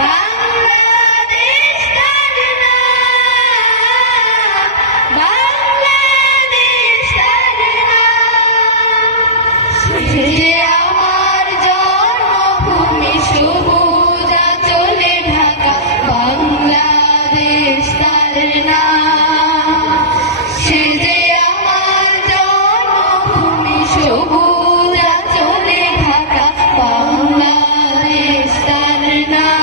বাংলাদেশ তার নাম, বাংলাদেশ তার নাম। যে আমার জন্মভূমি সবুজ আঁচলে ঢাকা, বাংলাদেশ তার নাম। সে যে আমার জন্মভূমি সবুজ আঁচলে ঢাকা, বাংলাদেশ তার নাম।